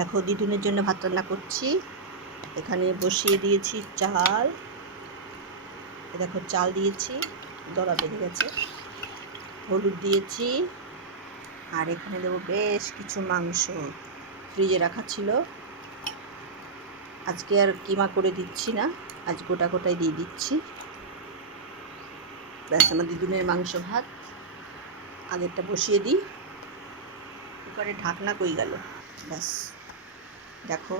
দেখো দিদুনের জন্য ভাত রান্না করছি। এখানে বসিয়ে দিয়েছি চাল। দেখো চাল দিয়েছি, দলা বেঁধে গেছে। হলুদ দিয়েছি, আর এখানে দেবো বেশ কিছু মাংস, ফ্রিজে রাখা ছিল। আজকে আর কিমা করে দিচ্ছি না, আজ গোটা গোটাই দিয়ে দিচ্ছি। ব্যাস আমার দিদুনের মাংস ভাত। আগেরটা বসিয়ে দিই, কুকারে ঢাকনা কই গেল। ব্যাস দেখো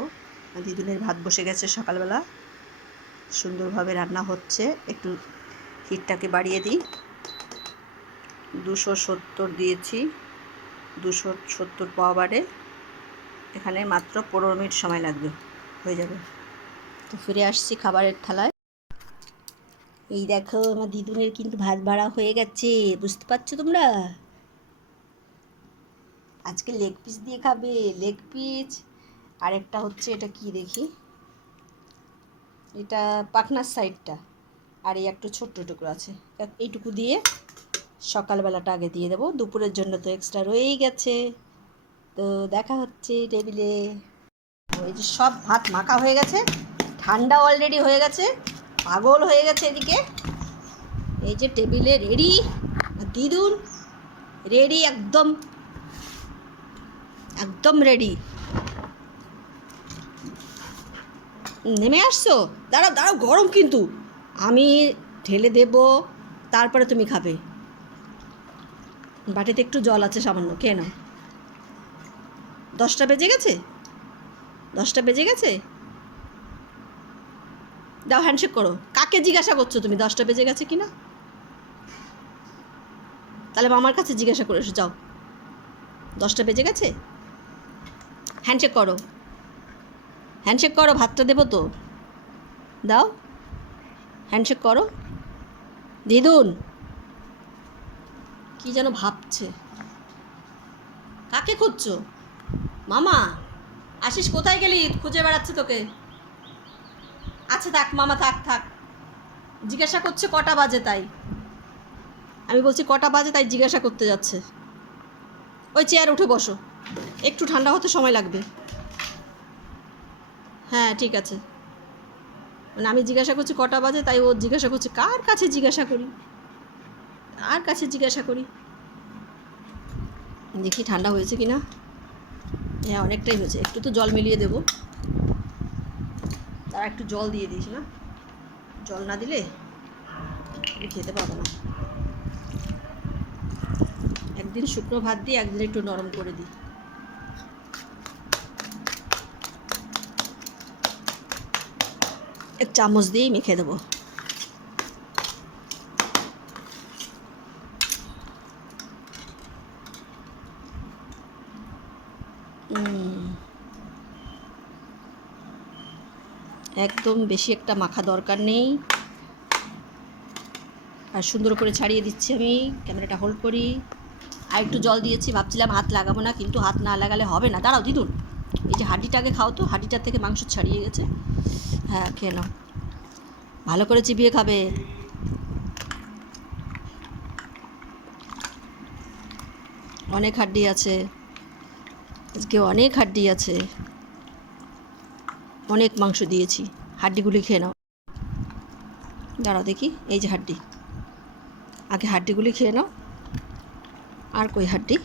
দিদুনের ভাত বসে গেছে সকালবেলা, সুন্দরভাবে রান্না হচ্ছে। একটু হিটটাকে বাড়িয়ে দিই। 270 দিয়েছি, 270 পাওয়ারে। এখানে মাত্র 15 মিনিট সময় লাগবে, হয়ে যাবে। তো ফিরে আসছি খাবারের থালায়। এই দেখো আমার দিদুনের কিন্তু ভাত বাড়া হয়ে গেছে, বুঝতে পারছো তোমরা? আজকে লেগ পিস দিয়ে খাবে, লেগ পিস। আর একটা হচ্ছে এটা কি দেখি, এটা পাখনার সাইডটা, আর এই একটু ছোট্ট টুকরো আছে, এইটুকু দিয়ে সকালবেলাটা আগে দিয়ে দেবো। দুপুরের জন্য তো এক্সট্রা রয়েই গেছে। তো দেখা হচ্ছে টেবিলে। ওই যে সব ভাত মাখা হয়ে গেছে, ঠান্ডা অলরেডি হয়ে গেছে, পাগল হয়ে গেছে এদিকে। এই যে টেবিলে রেডি, দিদুন রেডি, একদম একদম রেডি। নেমে আসছো? দাঁড়াও দাঁড়াও, গরম কিন্তু। আমি ঢেলে দেব, তারপরে তুমি খাবে। বাটিতে একটু জল আছে সামান্য, খেয়ে নাও। 10টা বেজে গেছে, 10টা বেজে গেছে। দাও, হ্যান্ডশেক করো। কাকে জিজ্ঞাসা করছো তুমি 10টা বেজে গেছে কি না? তাহলে মামার কাছে জিজ্ঞাসা করে এসো, যাও। 10টা বেজে গেছে, হ্যান্ডশেক করো, হ্যান্ডশেক করো, ভাতটা দেবো তো, দাও হ্যান্ডশেক করো। দিদুন কি যেন ভাবছে। কাকে খুঁজছো? মামা আশিস কোথায় গেলি? খুঁজে বেড়াচ্ছে তোকে। আচ্ছা থাক মামা, থাক থাক। জিজ্ঞাসা করছে কটা বাজে, তাই আমি বলছি কটা বাজে, তাই জিজ্ঞাসা করতে যাচ্ছে। ওই চেয়ারে উঠে বসো, একটু ঠান্ডা হতে সময় লাগবে। হ্যাঁ ঠিক আছে। মানে আমি জিজ্ঞাসা করছি কটা বাজে, তাই ও জিজ্ঞাসা করছে কার কাছে জিজ্ঞাসা করি, কার কাছে জিজ্ঞাসা করি। দেখি ঠান্ডা হয়েছে কি না। হ্যাঁ অনেকটাই হয়েছে, একটু তো জল মিলিয়ে দেবো। তারা একটু জল দিয়ে দিস না, জল না দিলে আমি খেতে পারবো না। একদিন শুকনো ভাত দিই, একদিন একটু নরম করে দিই। এক চামচ দিয়েই মেখে দেবো। একদম বেশি একটা মাখা দরকার নেই। আর সুন্দর করে ছাড়িয়ে দিচ্ছি আমি, ক্যামেরাটা হোল্ড করি। আর একটু জল দিয়েছি, ভাবছিলাম হাত লাগাবো না, কিন্তু হাত না লাগালে হবে না। দাঁড়াও দিদুন, এই যে হাঁডিটাকে খাও তো, হাঁডিটার থেকে মাংস ছাড়িয়ে গেছে। হ্যাঁ খেয়ে নাও, ভালো করে চিবিয়ে খাবে। অনেক হাড্ডি আছে আজকে, অনেক হাড্ডি আছে, অনেক মাংস দিয়েছি। হাড্ডিগুলি খেয়ে নাও। দাঁড়াও দেখি, এই যে হাড্ডি, আগে হাড্ডিগুলি খেয়ে নাও। আর কই হাড্ডি?